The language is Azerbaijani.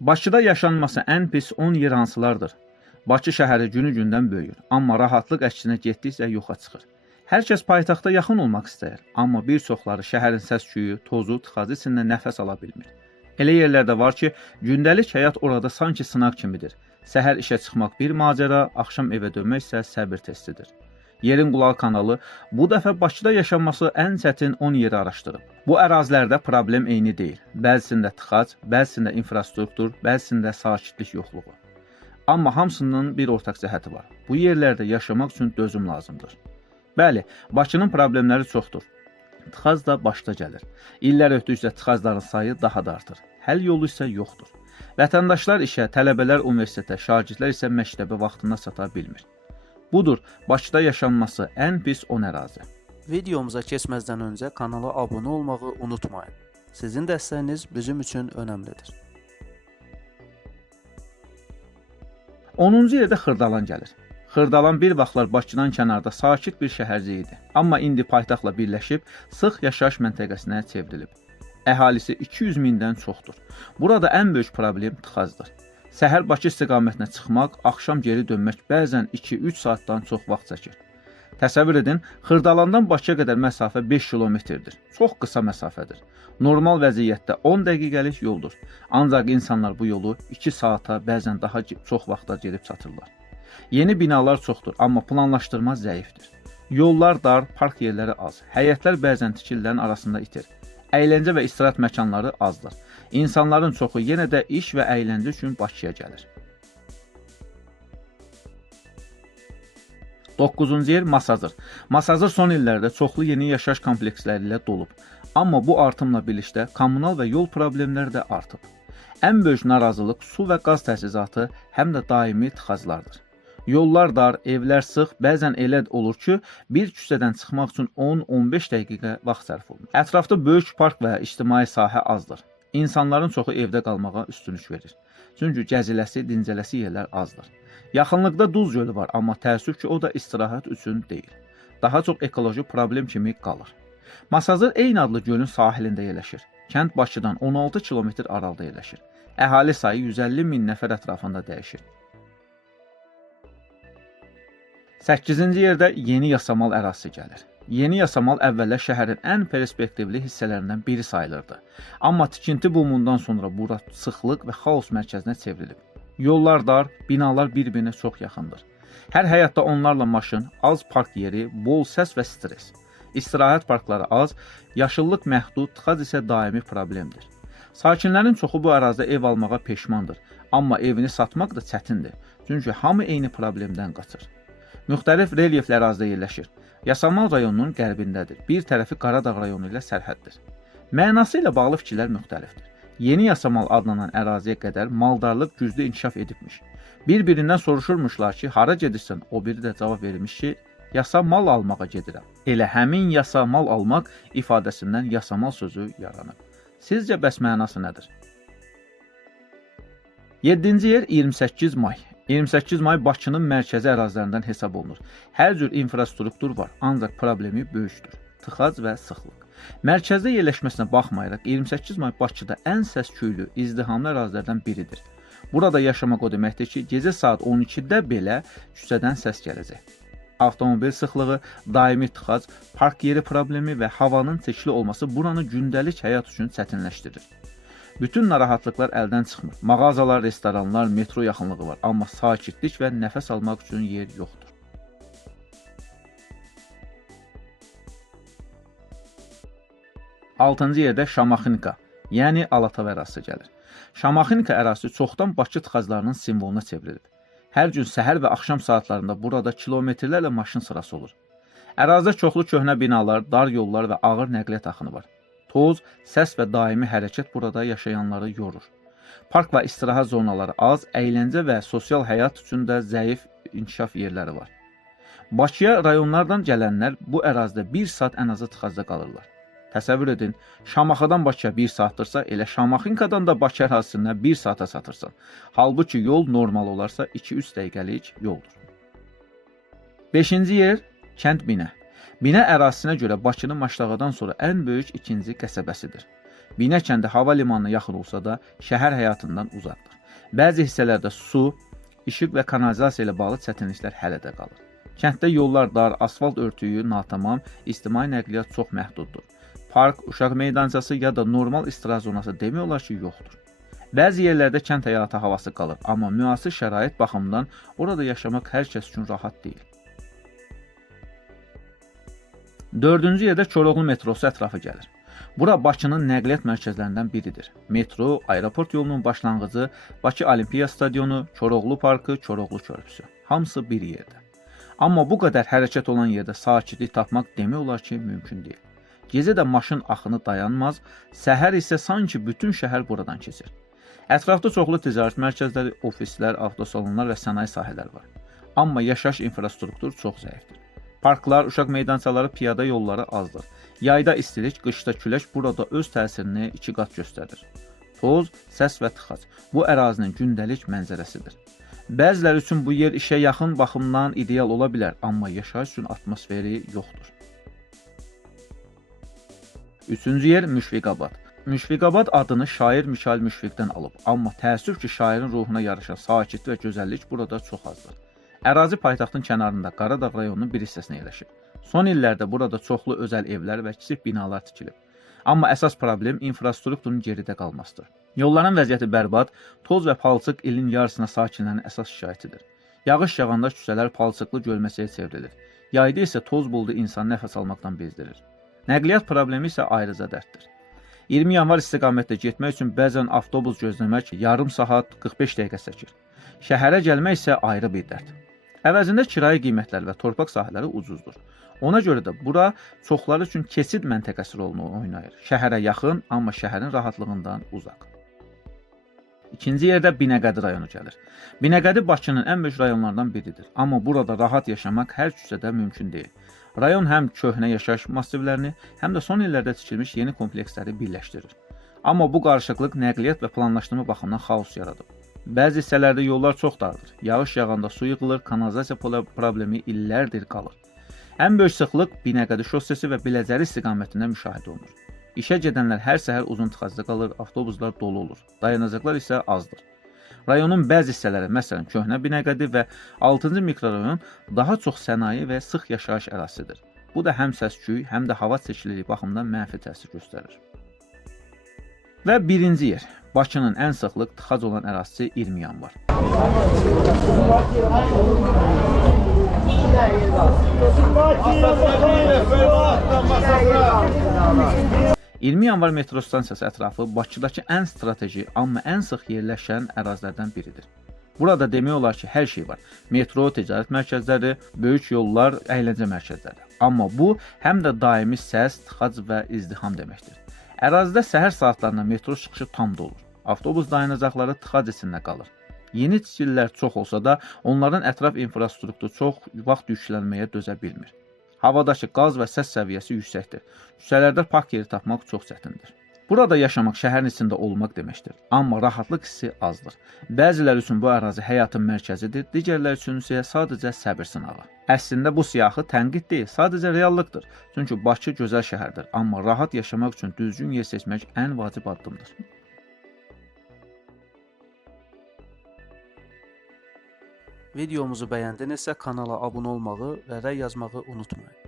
Bakıda yaşanması ən pis 10 yer hansılardır? Bakı şəhəri günü-gündən böyüyür, amma rahatlıq əksinə getdikcə yoxa çıxır. Hər kəs paytaxta yaxın olmaq istəyir, amma bir çoxları şəhərin səs-küyü, tozu, tıxacı içində nəfəs ala bilmir. Elə yerlərdə var ki, gündəlik həyat orada sanki sınaq kimidir. Səhər işə çıxmaq bir macəra, axşam evə dönmək isə səbir testidir. Yerin Qulağı kanalı bu dəfə Bakıda yaşanması ən çətin 10 yeri araşdırıb. Bu ərazilərdə problem eyni deyil. Bəzisində tıxac, bəzisində infrastruktur, bəzisində sakitlik yoxluğu. Amma hamısının bir ortaq cəhəti var. Bu yerlərdə yaşamaq üçün dözüm lazımdır. Bəli, Bakının problemləri çoxdur. Tıxac da başda gəlir. İllər ötdükcə tıxacların sayı daha da artır. Həll yolu isə yoxdur. Vətəndaşlar işə, tələbələr universitetə, şagirdlər isə məktəbə vaxtında çata bilmir. Budur, Bakıda yaşanması ən pis 10 ərazi. Videomuza keçməzdən öncə kanala abunə olmağı unutmayın. Sizin dəstəyiniz bizim üçün önəmlidir. 10-cu yerdə Xırdalan gəlir. Xırdalan bir vaxtlar Bakıdan kənarda sakit bir şəhərcik idi. Amma indi paytaxtla birləşib sıx yaşayış məntəqəsinə çevrilib. Əhalisi 200 mindən çoxdur. Burada ən böyük problem tıxacdır. Səhər Bakı istiqamətinə çıxmaq, axşam geri dönmək bəzən 2-3 saatdan çox vaxt çəkir. Təsəvvür edin, Xırdalandan Bakıya qədər məsafə 5 kilometrdir. Çox qısa məsafədir. Normal vəziyyətdə 10 dəqiqəlik yoldur. Ancaq insanlar bu yolu 2 saata, bəzən daha çox vaxta gedib çatırlar. Yeni binalar çoxdur, amma planlaşdırma zəifdir. Yollar dar, park yerləri az. Həyətlər bəzən tikililərin arasında itir. Əyləncə və istirahət məkanları azdır. İnsanların çoxu yenə də iş və əyləncə üçün Bakıya gəlir. 9-cu yer Masazır. Masazır son illərdə çoxlu yeni yaşayış kompleksləri ilə dolub. Amma bu artımla birlikdə kommunal və yol problemləri də artıb. Ən böyük narazılıq su və qaz təchizatı, həm də daimi tıxaclardır. Yollar dar, evlər sıx, bəzən elə olur ki, bir küçədən çıxmaq üçün 10-15 dəqiqə vaxt sərf olunur. Ətrafda böyük park və ictimai sahə azdır. İnsanların çoxu evdə qalmağa üstünlük verir. Çünki gəziləsi, dincələsi yerlər azdır. Yaxınlıqda Duz gölü var, amma təəssüf ki, o da istirahət üçün deyil. Daha çox ekoloji problem kimi qalır. Masazır eyni adlı gölün sahilində yerləşir. Kənd Bakıdan 16 kilometr aralıda yerləşir. Əhali sayı 150 min nəfər ətrafında dəyişir. 8-ci yerdə Yeni Yasamal ərazisi gəlir. Yeni Yasamal əvvəllər şəhərin ən perspektivli hissələrindən biri sayılırdı. Amma tikinti bumundan sonra bura sıxlıq və xaos mərkəzinə çevrilib. Yollar dar, binalar bir-birinə çox yaxındır. Hər həyatda onlarla maşın, az park yeri, bol səs və stres. İstirahət parkları az, yaşıllıq məhdud, tıxac isə daimi problemdir. Sakinlərin çoxu bu ərazidə ev almağa peşmandır. Amma evini satmaq da çətindir. Çünki hamı eyni problemdən qaçır. Müxtəlif relyefli ərazidə yerləşir. Yasamal rayonunun qərbindədir. Bir tərəfi Qaradağ rayonu ilə sərhəddir. Mənası ilə bağlı fikirlər müxtəlifdir. Yeni Yasamal adlanan əraziyə qədər maldarlıq güclü inkişaf edibmiş. Bir-birindən soruşurmuşlar ki, hara gedirsən? O biri də cavab vermiş ki, yasamal almağa gedirəm. Elə həmin yasamal almaq ifadəsindən yasamal sözü yaranıb. Sizcə bəs mənası nədir? 7-ci yer 28 may. 28 may Bakının mərkəzi ərazilərindən hesab olunur. Hər cür infrastruktur var, ancaq problemi böyükdür. Tıxac və sıxlıq. Mərkəzdə yerləşməsinə baxmayaraq 28 may Bakıda ən səs-küylü, izdihamlı ərazilərdən biridir. Burada yaşamaq o deməkdir ki, gecə saat 12-də belə küçədən səs gələcək. Avtomobil sıxlığı, daimi tıxac, park yeri problemi və havanın çəkili olması buranı gündəlik həyat üçün çətinləşdirir. Bütün narahatlıqlar əldən çıxmır. Mağazalar, restoranlar, metro yaxınlığı var, amma sakitlik və nəfəs almaq üçün yer yoxdur. Altıncı yerdə Şamaxınka, yəni Alatav ərazisi gəlir. Şamaxınka ərazisi çoxdan Bakı tıxaclarının simvoluna çevrilib. Hər gün səhər və axşam saatlarında burada kilometrlərlə maşın sırası olur. Ərazidə çoxlu köhnə binalar, dar yollar və ağır nəqliyyat axını var. Toz, səs və daimi hərəkət burada yaşayanları yorur. Park və istirahət zonaları az, əyləncə və sosial həyat üçün də zəif inkişaf yerləri var. Bakıya rayonlardan gələnlər bu ərazidə 1 saat ən azı tıxacda qalırlar. Təsəvvür edin, Şamaxıdan Bakıya 1 saatdırsa, elə Şamaxınkadan da Bakı ərazisinə 1 saata çatırsan. Halbuki yol normal olarsa 2-3 dəqiqəlik yoldur. 5-ci yer Kənd Binə. Binə ərazisinə görə Bakının Maşdağadan sonra ən böyük ikinci qəsəbəsidir. Binə kəndi hava limanına yaxın olsa da, şəhər həyatından uzaqdır. Bəzi hissələrdə su, işıq və kanalizasiya ilə bağlı çətinliklər hələ də qalır. Kənddə yollar dar, asfalt örtüyü natamam, ictimai nəqliyyat çox məhduddur. Park, uşaq meydançası ya da normal istirahət zonası demək olar ki, yoxdur. Bəzi yerlərdə kənd həyatı havası qalır, amma müasir şərait baxımından orada yaşamaq hər kəs üçün rahat deyil. Dördüncü yerdə Koroğlu metrosu ətrafı gəlir. Bura Bakının nəqliyyat mərkəzlərindən biridir. Metro, aeroport yolunun başlanğıcı, Bakı Olimpiya stadionu, Koroğlu parkı, Koroğlu körpüsü. Hamısı bir yerdə. Amma bu qədər hərəkət olan yerdə sakitlik tapmaq demək olar ki, mümkün deyil. Gecə də maşın axını dayanmaz, səhər isə sanki bütün şəhər buradan keçir. Ətrafda çoxlu ticarət mərkəzləri, ofislər, avtosalonlar və sənaye sahələri var. Amma yaşayış infrastrukturu çox zəifdir. Parklar, uşaq meydançaları, piyada yolları azdır. Yayda istilik, qışda külək burada öz təsirini 2 qat göstərir. Toz, səs və tıxac bu ərazinin gündəlik mənzərəsidir. Bəziləri üçün bu yer işə yaxın baxımdan ideal ola bilər, amma yaşayış üçün atmosferi yoxdur. Üçüncü yer Müşfiqabad. Müşfiqabad adını şair Mikail Müşfiqdən alıb, amma təəssüf ki, şairin ruhuna yaraşan sakit və gözəllik burada çox azdır. Ərazi paytaxtın kənarında Qaradağ rayonunun bir hissəsinə yerləşir. Son illərdə burada çoxlu özəl evlər və kiçik binalar tikilib. Amma əsas problem infrastrukturun geridə qalmasıdır. Yolların vəziyyəti bərbad, toz və palçıq ilin yarısına sakinlərin əsas şikayətidir. Yağış yağanda küçələr palçıqlı gölməçəyə çevrilir. Yayda isə toz buldu insanı nəfəs almaqdan bezdirir. Nəqliyyat problemi isə ayrıca dərddir. 20 yanvar istiqamətdə getmək üçün bəzən avtobus gözləmək yarım saat 45 dəqiqə çəkir. Şəhərə gəlmək isə ayrı bir dərd. Əvəzində kirayə qiymətləri və torpaq sahələri ucuzdur. Ona görə də bura çoxları üçün keçid məntəqəsi rolunu oynayır. Şəhərə yaxın, amma şəhərin rahatlığından uzaq. İkinci yerdə Binəqədi rayonu gəlir. Binəqədi Bakının ən böyük rayonlarından biridir. Amma burada rahat yaşamaq hər küçədə mümkün deyil. Rayon həm köhnə yaşayış massivlərini, həm də son illərdə tikilmiş yeni kompleksləri birləşdirir. Amma bu qarışıqlıq nəqliyyat və planlaşdırma baxımından xaos yaradıb. Bəzi hissələrdə yollar çox dardır. Yağış yağanda su yığılır, kanalizasiya problemi illərdir qalır. Ən böyük sıxlıq Binəqədi şossesi və Biləcəri istiqamətində müşahidə olunur. İşə gedənlər hər səhər uzun tıxacda qalır, avtobuslar dolu olur. Dayanacaqlar isə azdır. Rayonun bəzi hissələri, məsələn, Köhnə Binəqədi və 6-cı mikrorayon daha çox sənaye və sıx yaşayış ərazisidir. Bu da həm səs-küy, həm də hava çirkliliyi baxımından mənfi təsir göstərir. Və birinci yer, Bakının ən sıxlıq tıxac olan ərazisi 20 yanvar. 20 yanvar metro stansiyası ətrafı Bakıdakı ən strateji, amma ən sıx yerləşən ərazilərdən biridir. Burada demək olar ki, hər şey var. Metro, ticarət mərkəzləri, böyük yollar, əyləncə mərkəzləri. Amma bu, həm də daimi səs, tıxac və izdiham deməkdir. Ərazidə səhər saatlarında metro çıxışı tam dolur. Avtobus dayanacaqları tıxac içində qalır. Yeni tikililər çox olsa da, onların ətraf infrastrukturu çox vaxt yüklənməyə dözə bilmir. Havadakı qaz və səs səviyyəsi yüksəkdir. Küçələrdə park yeri tapmaq çox çətindir. Burada yaşamaq şəhərin içində olmaq deməkdir. Amma rahatlıq hissi azdır. Bəziləri üçün bu ərazi həyatın mərkəzidir, digərləri üçün isə sadəcə səbir sınağı. Əslində bu siyahı tənqid deyil, sadəcə reallıqdır. Çünki Bakı gözəl şəhərdir, amma rahat yaşamaq üçün düzgün yer seçmək ən vacib addımdır. Videomuzu bəyəndinizsə kanala abunə olmağı və rəy yazmağı unutmayın.